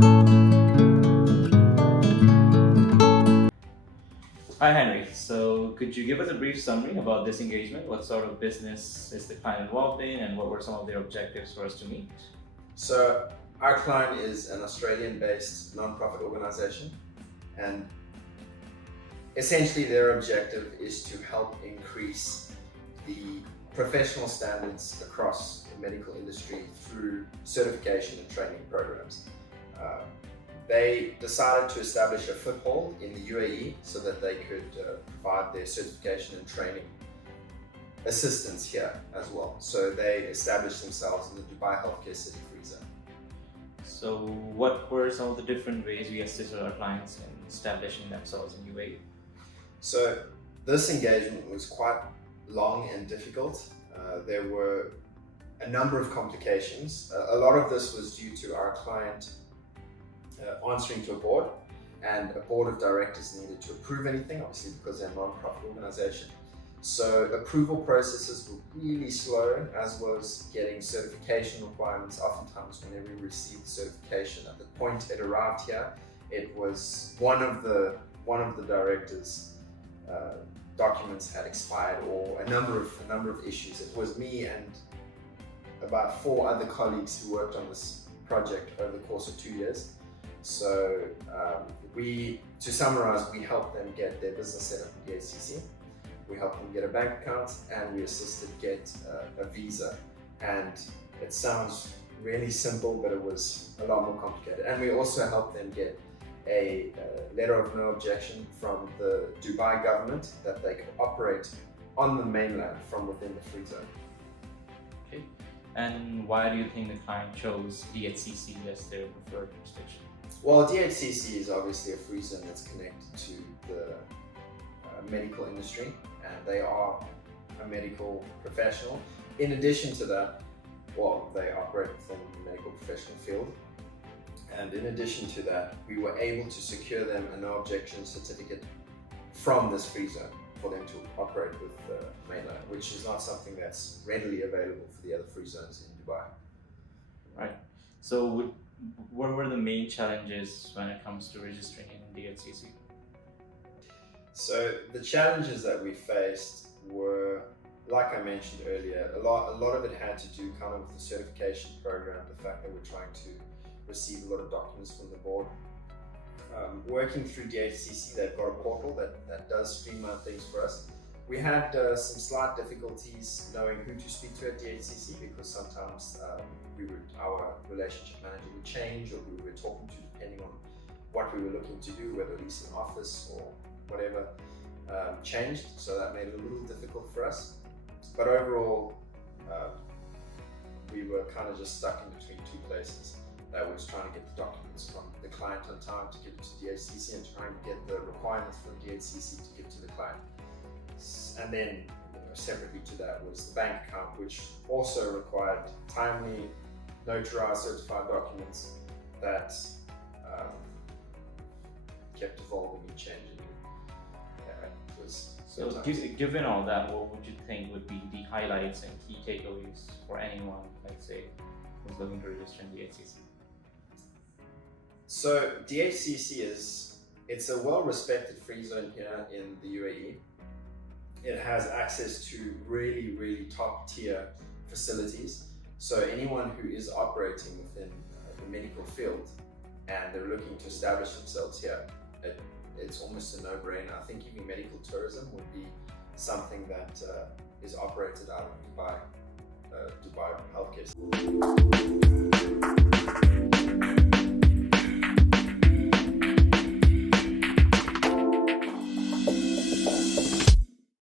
Hi Henry, so could you give us a brief summary about this engagement? What sort of business is the client involved in and what were some of their objectives for us to meet? So our client is an Australian-based non-profit organization, and essentially their objective is to help increase the professional standards across the medical industry through certification and training programs. They decided to establish a foothold in the UAE so that they could provide their certification and training assistance here as well. So they established themselves in the DubaiHealthcare City free zone. So what were some of the different ways we assisted our clients in establishing themselves in UAE? So this engagement was quite long and difficult. There were a number of complications. A lot of this was due to our client answering to a board, and a board of directors needed to approve anything, obviously because they're a non-profit organization. So approval processes were really slow, as was getting certification requirements. Oftentimes whenever we received certification, at the point it arrived here, it was one of the directors' documents had expired, or a number of issues. It was me and about 4 other colleagues who worked on this project over the course of 2 years. So to summarize, we helped them get their business set up in DHCC, we helped them get a bank account, and we assisted get a visa. And it sounds really simple, but it was a lot more complicated. And we also helped them get a letter of no objection from the Dubai government that they could operate on the mainland from within the free zone. Okay. And why do you think the client chose DHCC as their preferred jurisdiction? Well, DHCC is obviously a free zone that's connected to the medical industry, and they are a medical professional. In addition to that, well, they operate within the medical professional field. And in addition to that, we were able to secure them a no objection certificate from this free zone for them to operate with the mainland, which is not something that's readily available for the other free zones in Dubai. Right. So what were the main challenges when it comes to registering in DHCC? So the challenges that we faced were, like I mentioned earlier, a lot of it had to do kind of with the certification program, the fact that we're trying to receive a lot of documents from the board. Working through DHCC, they've got a portal that does streamline things for us. We had some slight difficulties knowing who to speak to at DHCC, because sometimes our relationship manager would change, or who we were talking to, depending on what we were looking to do, whether lease an office or whatever changed. So that made it a little difficult for us. But overall, we were kind of just stuck in between 2 places. That was trying to get the documents from the client on time to give it to DHCC, and trying to get the requirements from DHCC to give to the client. And then, separately to that was the bank account, which also required timely, notarized, certified documents that kept evolving and changing. It was so given all that, what would you think would be the highlights and key takeaways for anyone, let's say, who's looking to register in DHCC? So DHCC it's a well-respected free zone here in the UAE. It has access to really, really top-tier facilities. So anyone who is operating within the medical field and they're looking to establish themselves here, it's almost a no-brainer. I think even medical tourism would be something that is operated out of Dubai Healthcare City.